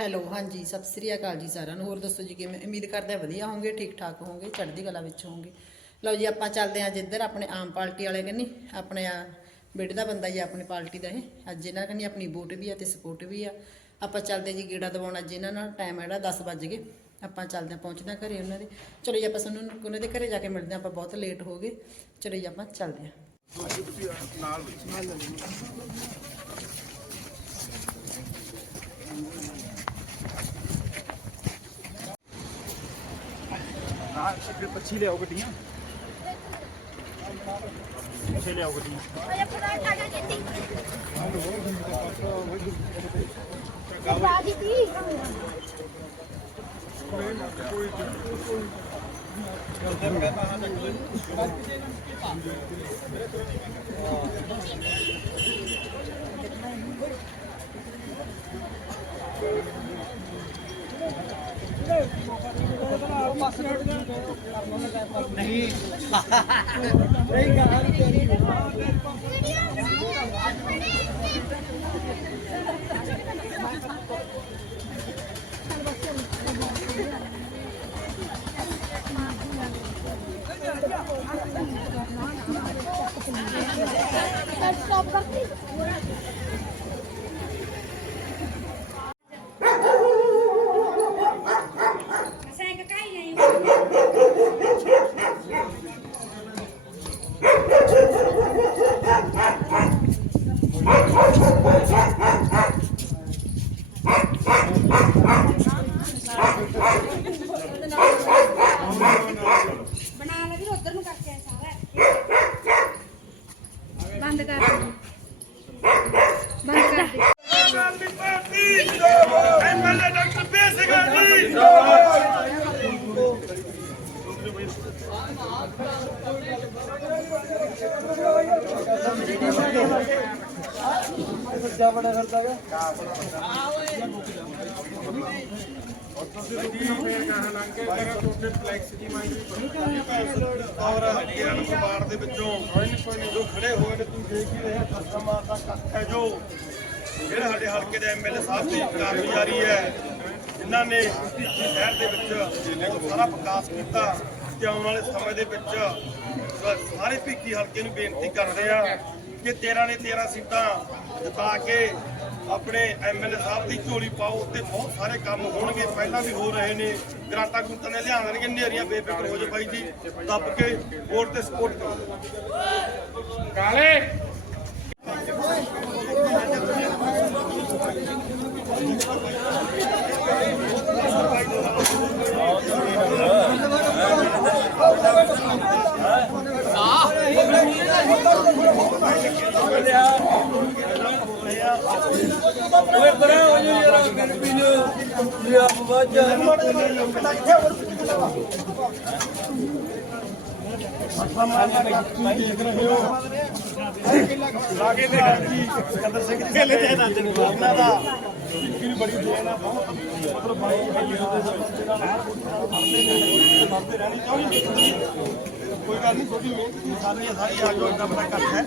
Hello, ਹਾਂਜੀ, ਸਤਿ ਸ੍ਰੀ ਅਕਾਲ ਜੀ ਸਾਰਿਆਂ ਨੂੰ। ਹੋਰ ਦੱਸੋ ਜੀ ਕਿਵੇਂ? ਉਮੀਦ ਕਰਦੇ ਹਾਂ ਵਧੀਆ ਹੋਵੋਗੇ, ਠੀਕ ਠਾਕ ਹੋਵੋਗੇ, ਚੜ੍ਹਦੀ ਕਲਾ ਵਿੱਚ ਹੋਵੋਗੇ। ਲਓ ਜੀ, ਆਪਾਂ ਚੱਲਦੇ ਹਾਂ ਜਿੱਧਰ ਆਪਣੇ ਆਮ ਪਾਰਟੀ ਵਾਲੇ ਕੰਨੀ, ਆਪਣੇ ਆ ਬੇਟੇ ਦਾ ਬੰਦਾ ਜੀ, ਆਪਣੀ ਪਾਰਟੀ ਦਾ ਇਹ। ਅੱਜ ਇਹਨਾਂ ਕੰਨੀ ਆਪਣੀ ਵੋਟ ਵੀ ਆ ਤੇ ਸਪੋਰਟ ਵੀ ਆ। ਆਪਾਂ ਚੱਲਦੇ ਜੀ ਗੇੜਾ ਦਵਾਉਣ ਅੱਜ ਇਹਨਾਂ ਨਾਲ ਟਾਈਮ ਹੈ ਜਿਹੜਾ 10 ਵੱਜ ਗਏ। ਆਪਾਂ ਚੱਲਦੇ ਹਾਂ, ਪਹੁੰਚਦੇ ਹਾਂ ਘਰੇ ਉਹਨਾਂ ਦੇ। ਚਲੋ ਜੀ, ਆਪਾਂ ਸਾਨੂੰ ਉਹਨਾਂ ਦੇ ਘਰੇ ਜਾ ਕੇ ਮਿਲਦੇ ਹਾਂ, ਆਪਾਂ ਬਹੁਤ ਲੇਟ ਹੋ ਗਏ। ਚਲੋ ਜੀ, ਆਪਾਂ ਚੱਲਦੇ ਹਾਂ। ਹਾਂ ਫਿਰ ਪੱਛੀ ਲਿਆਓ ਗੱਡੀਆਂ ਪਿੱਛੇ ਲਿਆਓ ਗੱਡੀਆਂ ਬਣਾ ਲੈ ਵੀ ਉਧਰ ਨੂੰ ਕਰਕੇ ਸਾਰਾ ਬੰਦ ਕਰ ਦੇ ਬੰਦ ਕਰ ਦੇ ਐਮਐਲਏ ਡਾਕਟਰ ਬੇਸਿਕਾ ਜੀ ਦੇ ਵਿੱਚੋਂ ਜੋ ਖੜੇ ਹੋਏ ਨੇ ਤੁਸੀਂ ਦੇਖ ਹੀ ਰਹੇ ਕਸਟਮਰ ਦਾ ਕੱਖ ਹੈ ਜੋ ਜਿਹੜੇ ਸਾਡੇ ਹਲਕੇ ਦੇ ਐਮਐਲਏ ਸਾਹਿਬ ਦੀ ਕਾਰਗੁਜ਼ਾਰੀ ਹੈ, ਜਿਨ੍ਹਾਂ ਨੇ ਸ਼ਹਿਰ ਦੇ ਵਿੱਚ ਸਾਰਾ ਵਿਕਾਸ ਕੀਤਾ ਤੇ ਆਉਣ ਵਾਲੇ ਸਮੇਂ ਦੇ ਵਿੱਚ ਸਾਰੇ ਭਿੱਖੀ ਹਲਕੇ ਨੂੰ ਬੇਨਤੀ ਕਰਦੇ ਆ ਕਿ 13 ਨੇ 13 ਸੀਟਾਂ ਜਿਤਾ ਕੇ ਆਪਣੇ ਐਮਐਲਏ ਸਾਹਿਬ ਦੀ ਝੋਲੀ ਪਾਓ ਤੇ ਬਹੁਤ ਸਾਰੇ ਕੰਮ ਹੋਣਗੇ, ਪਹਿਲਾਂ ਵੀ ਹੋ ਰਹੇ ਨੇ। ਗਰਾਂਟਾਂ ਗੁੰਟਾਂ ਨੇ ਲਿਆ ਦੇਣਗੇ ਨੇਰੀਆਂ ਬੇਫਿਕਰ ਹੋ ਜਾਓ ਬਾਈ ਜੀ, ਦੱਬ ਕੇ ਵੋਟ ਤੇ ਸਪੋਰਟ ਕਰੋ। ਲਾਗੇ ਦੇ ਜੀ ਸਿਕੰਦਰ ਸਿੰਘ ਜੀ ਢੇਲੇ ਦੇ ਨਾਲ ਜਨੂ ਇਹਨਾਂ ਦਾ ਕਿੰਨੀ ਬੜੀ ਦੇਣ ਆ ਬਹੁਤ ਮਤਲਬ ਬਾਈ ਜੀ ਦੇ ਮਰਦੇ ਰਹਿਣੀ ਚਾਹੀਦੀ ਕੋਈ ਗੱਲ ਨਹੀਂ ਤੁਹਾਡੀ ਮਿਹਨਤ ਦੀ ਸਾਰੀ ਆ ਸਾਰੀ ਆ ਜੋ ਇੰਨਾ ਬੜਾ ਕੱਟ ਹੈ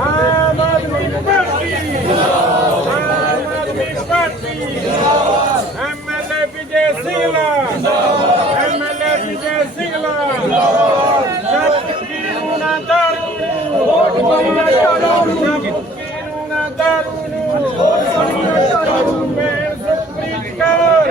Aam Aadmi party Aam Aadmi party MLA Vijay Singla MLA Vijay Singla ਜਦ ਕੀਰੂ ਨਾ ਦਾਰੂ ਨੂੰ ਵੋਟ ਪਾਉਣਾ ਚਾਲੂ ਜਦ ਕੀਰੂ ਨਾ ਦਾਰੂ ਨੂੰ ਵੋਟ ਪਾਉਣਾ ਚਾਲੂ ਮੈਂ ਸੁਪਰੀਤ ਕੌਰ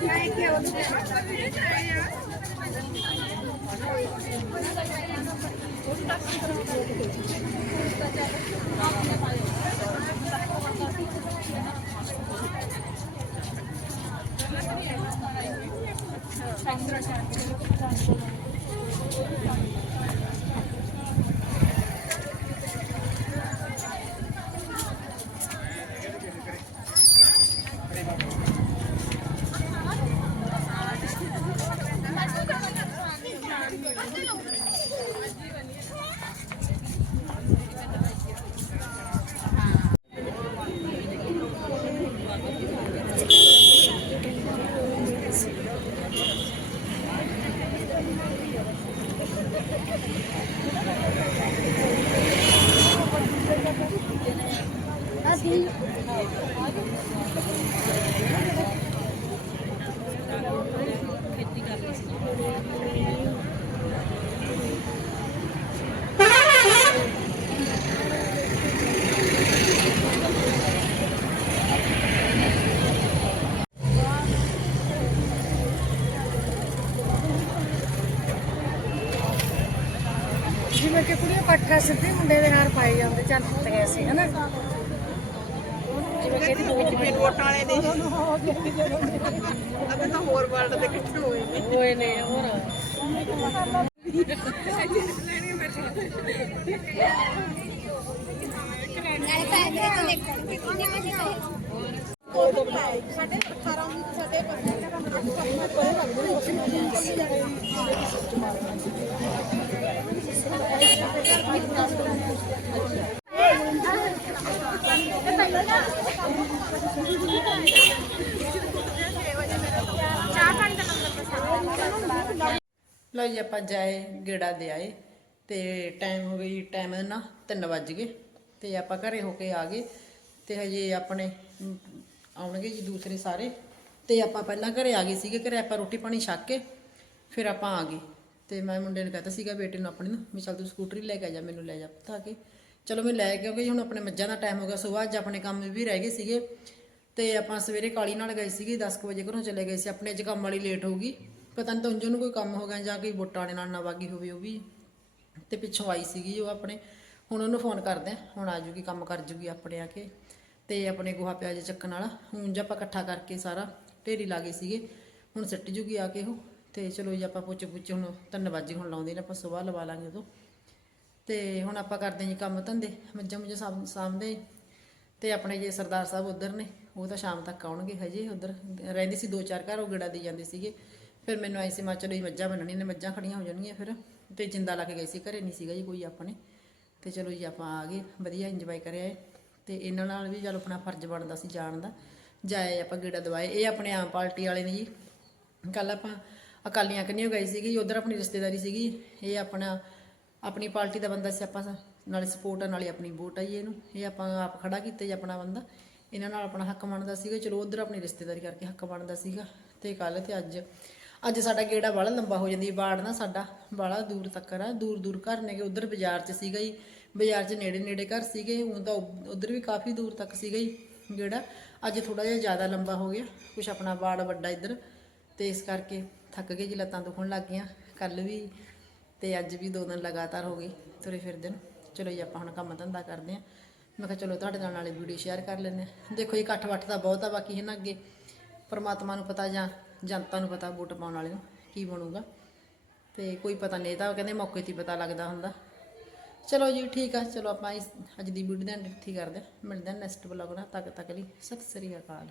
Thank you. ਕੇ ਜਿਵੇਂ ਕਿ ਕੁੜੀਆਂ ਪੱਠਾ ਸਿੱਧੇ ਮੁੰਡੇ ਦੇ ਹਾਰ ਪਾਏ ਜਾਂਦੇ ਚੱਲ ਗਏ ਸੀ ਹਨਾ? ਜਿਵੇਂ ਕਿ ਦੋ ਜਿਵੇਂ ਵੋਟਾਂ ਵਾਲੇ ਦੇ। ਅਬੇ ਤਾਂ ਹੋਰ ਵਰਲਡ ਦੇ ਇਕੱਠੇ ਹੋਏ ਨੇ? ਹੋਏ ਨੇ ਹੋਰ। ਨਾਲੇ ਪੈਸੇ ਤੋਂ ਕੇ ਕਿੰਨੇ ਵਜੇ ਆਏ ਸਾਡੇ 18 ਦੀ ਸਾਡੇ ਚਾਹ ਜੀ, ਆਪਾਂ ਜਾਏ, ਗੇੜਾ ਦੇ ਆਏ ਤੇ ਟਾਈਮ ਹੋ ਗਈ ਟਾਈਮ ਨਾ 3 ਵੱਜ ਗਏ ਤੇ ਆਪਾਂ ਘਰੇ ਹੋ ਕੇ ਆ ਗਏ ਤੇ ਹਜੇ ਆਪਣੇ ਆਉਣਗੇ ਜੀ ਦੂਸਰੇ ਸਾਰੇ ਤੇ ਆਪਾਂ ਪਹਿਲਾਂ ਘਰੇ ਆ ਗਏ ਸੀਗੇ, ਘਰੇ ਆਪਾਂ ਰੋਟੀ ਪਾਣੀ ਛੱਕ ਕੇ ਫਿਰ ਆਪਾਂ ਆ ਗਏ ਤੇ ਮੈਂ ਮੁੰਡੇ ਨੂੰ ਕਹਤਾ ਸੀਗਾ ਬੇਟੇ ਨੂੰ ਆਪਣੇ ਨੂੰ ਵੀ ਚੱਲ ਤੂੰ ਸਕੂਟਰੀ ਲੈ ਕੇ ਆ ਜਾ, ਮੈਨੂੰ ਲੈ ਜਾ ਪਤਾ ਕੇ। ਚਲੋ ਮੈਂ ਲੈ ਕੇ ਕਿਉਂਕਿ ਹੁਣ ਆਪਣੇ ਮੱਝਾਂ ਦਾ ਟਾਈਮ ਹੋ ਗਿਆ ਸਵੇਰ ਅੱਜ ਆਪਣੇ ਕੰਮ ਵੀ ਰਹਿ ਗਏ ਸੀਗੇ ਤੇ ਆਪਾਂ ਸਵੇਰੇ ਕਾਲੀ ਨਾਲ ਗਏ ਸੀਗੇ 10 ਕੁ ਵਜੇ ਘਰੋਂ ਚਲੇ ਗਏ ਸੀ। ਆਪਣੇ ਅੱਜ ਕੰਮ ਵਾਲੀ ਲੇਟ ਹੋ ਗਈ। ਪਤਾ ਨਹੀਂ ਤਾਂ ਉਂਝ ਨੂੰ ਕੋਈ ਕੰਮ ਹੋ ਗਿਆ ਜਾਂ ਕੋਈ ਵੋਟਾਂ ਦੇ ਨਾਲ ਨਾ ਵਾਗੀ ਹੋਵੇ ਉਹ ਵੀ। ਤੇ ਪਿੱਛੋਂ ਆਈ ਸੀਗੀ ਉਹ ਆਪਣੇ। ਹੁਣ ਉਹਨੂੰ ਫੋਨ ਕਰਦੇ ਆ ਹੁਣ ਆ ਜੂਗੀ, ਕੰਮ ਕਰ ਜੂਗੀ ਆਪਣੇ ਆ ਕੇ। ਤੇ ਆਪਣੇ ਗੋਹਾ ਪਿਆਜ਼ ਚੱਕਣ ਵਾਲਾ। ਹੁਣ ਜੇ ਆਪਾਂ ਇਕੱਠਾ ਕਰਕੇ ਸਾਰਾ ਢੇਰੀ ਲਾ ਗਏ ਸੀਗੇ। ਹੁਣ ਸਿੱਟ ਜੂਗੀ ਆ ਕੇ ਉਹ। ਤੇ ਚਲੋ ਜੀ ਆਪਾਂ ਪੁੱਛ ਪੁੱਛ ਹੁਣ ਧੰਨਵਾਦ ਜੀ, ਹੁਣ ਲਾਉਂਦੇ ਨੇ ਆਪਾਂ ਸਵੇਰ ਲਵਾ ਲਾਂਗੇ ਉਦੋਂ। ਤੇ ਹੁਣ ਆਪਾਂ ਕਰਦੇ ਹਾਂ ਜੀ ਕੰਮ ਧੰਦੇ ਮੱਝਾਂ ਮੁੱਝਾਂ ਸਾਂਭ, ਸਾਂਭਦੇ ਤੇ ਆਪਣੇ ਜੇ ਸਰਦਾਰ ਸਾਹਿਬ ਉਧਰ ਨੇ, ਉਹ ਤਾਂ ਸ਼ਾਮ ਤੱਕ ਆਉਣਗੇ ਹਜੇ ਉਧਰ। ਰਹਿੰਦੇ ਸੀ ਦੋ ਚਾਰ ਘਰ, ਉਹ ਗੇੜਾ ਦੇ ਜਾਂਦੇ ਸੀਗੇ। ਫਿਰ ਮੈਨੂੰ ਆਈ ਸੀ, ਮਾ ਚਲੋ ਜੀ ਮੱਝਾਂ ਬੰਨਣੀ ਨੇ ਮੱਝਾਂ ਖੜੀਆਂ ਹੋ ਜਾਣਗੀਆਂ ਫਿਰ। ਤੇ ਜਿੰਦਾ ਲਾ ਕੇ ਗਏ ਸੀ, ਘਰੇ ਨਹੀਂ ਸੀਗਾ ਜੀ ਕੋਈ ਆਪਣੇ। ਤੇ ਚਲੋ ਜੀ ਆਪਾਂ ਆ ਗਏ, ਵਧੀਆ ਇੰਜੋਏ ਕਰਿਆ ਏ ਤੇ ਇਹਨਾਂ ਨਾਲ ਵੀ ਚਲ ਆਪਣਾ ਫਰਜ਼ ਬਣਦਾ ਸੀ ਜਾਣ ਦਾ। ਜਾਏ ਆਪਾਂ ਗੇੜਾ ਦਵਾਏ, ਇਹ ਆਪਣੇ ਆਮ ਪਾਰਟੀ ਵਾਲੇ ਨੇ ਜੀ। ਕੱਲ ਆਪਾਂ ਅਕਾਲੀਆਂ ਕੰਨੀਓ ਗਏ ਸੀਗੇ ਉਧਰ ਆਪਣੀ ਰਿਸ਼ਤੇਦਾਰੀ ਸੀਗੀ। ਇਹ ਆਪਣਾ ਆਪਣੀ ਪਾਰਟੀ ਦਾ ਬੰਦਾ ਸੀ ਆਪਾਂ ਨਾਲੇ ਸਪੋਰਟ ਆ, ਨਾਲੇ ਆਪਣੀ ਵੋਟ ਆ ਜੀ ਇਹਨੂੰ। ਇਹ ਆਪਾਂ ਆਪ ਖੜਾ ਕੀਤਾ ਜੀ ਆਪਣਾ ਬੰਦਾ। ਇਹਨਾਂ ਨਾਲ ਆਪਣਾ ਹੱਕ ਬਣਦਾ ਸੀਗਾ। ਚਲੋ ਉਧਰ ਆਪਣੀ ਰਿਸ਼ਤੇਦਾਰੀ ਕਰਕੇ ਹੱਕ ਬਣਦਾ ਸੀਗਾ। ਤੇ ਕੱਲ ਤੇ ਅੱਜ ਅੱਜ ਸਾਡਾ ਗੇੜਾ ਬੜਾ ਲੰਬਾ ਹੋ ਜਾਂਦੀ ਬਾੜ ਨਾ ਸਾਡਾ ਬੜਾ ਦੂਰ ਤੱਕ ਆ। ਦੂਰ ਦੂਰ ਘਰ ਨੇਗੇ। ਉਧਰ ਬਾਜ਼ਾਰ 'ਚ ਸੀਗਾ ਜੀ। ਬਾਜ਼ਾਰ 'ਚ ਨੇੜੇ ਨੇੜੇ ਘਰ ਸੀਗੇ। ਹੁਣ ਤਾਂ ਉਧਰ ਵੀ ਕਾਫੀ ਦੂਰ ਤੱਕ ਸੀਗਾ ਜੀ ਗੇੜਾ। ਅੱਜ ਥੋੜਾ ਜਿਹਾ ਜ਼ਿਆਦਾ ਲੰਬਾ ਹੋ ਗਿਆ। ਕੁਛ ਆਪਣਾ ਬਾੜ ਵੱਡਾ ਇੱਧਰ। ਤੇ ਇਸ ਕਰਕੇ ਥੱਕ ਗਏ ਜੀ, ਲੱਤਾਂ ਦੁਖਣ ਲੱਗ ਗਈਆਂ। ਕੱਲ ਵੀ ਤੇ ਅੱਜ ਵੀ ਦੋ ਦਿਨ ਲਗਾਤਾਰ ਹੋ ਗਏ ਤੁਰੇ ਫਿਰਦੇ ਨੂੰ। ਚਲੋ ਜੀ, ਆਪਾਂ ਹੁਣ ਕੰਮ ਧੰਦਾ ਕਰਦੇ ਆਂ ਮੈਂ ਕਿਹਾ ਚਲੋ ਤੁਹਾਡੇ ਨਾਲ ਨਾਲੇ ਵੀਡੀਓ ਸ਼ੇਅਰ ਕਰ ਲੈਂਦੇ ਹਾਂ। ਦੇਖੋ ਜੀ, ਇਕੱਠ ਵੱਠ ਤਾਂ ਬਹੁਤ ਆ, ਬਾਕੀ ਹੈ ਨਾ ਅੱਗੇ ਪਰਮਾਤਮਾ ਨੂੰ ਪਤਾ ਜਾਂ ਜਨਤਾ ਨੂੰ ਪਤਾ ਵੋਟ ਪਾਉਣ ਵਾਲੇ ਨੂੰ ਕੀ ਬਣੂਗਾ। ਤੇ ਕੋਈ ਪਤਾ ਨਹੀਂ ਤਾਂ ਕਹਿੰਦੇ ਮੌਕੇ 'ਤੇ ਹੀ ਪਤਾ ਲੱਗਦਾ ਹੁੰਦਾ। ਚਲੋ ਜੀ, ਠੀਕ ਆ। ਚਲੋ ਆਪਾਂ ਇਸ ਅੱਜ ਦੀ ਵੀਡੀਓ ਦਾ ਐਂਡ ਇੱਥੇ ਹੀ ਕਰਦੇ ਹਾਂ। ਮਿਲਦੇ ਹਾਂ ਨੈਕਸਟ ਬਲੌਗ ਨਾਲ। ਤੱਕ ਤੱਕ ਲਈ ਸਤਿ ਸ੍ਰੀ ਅਕਾਲ।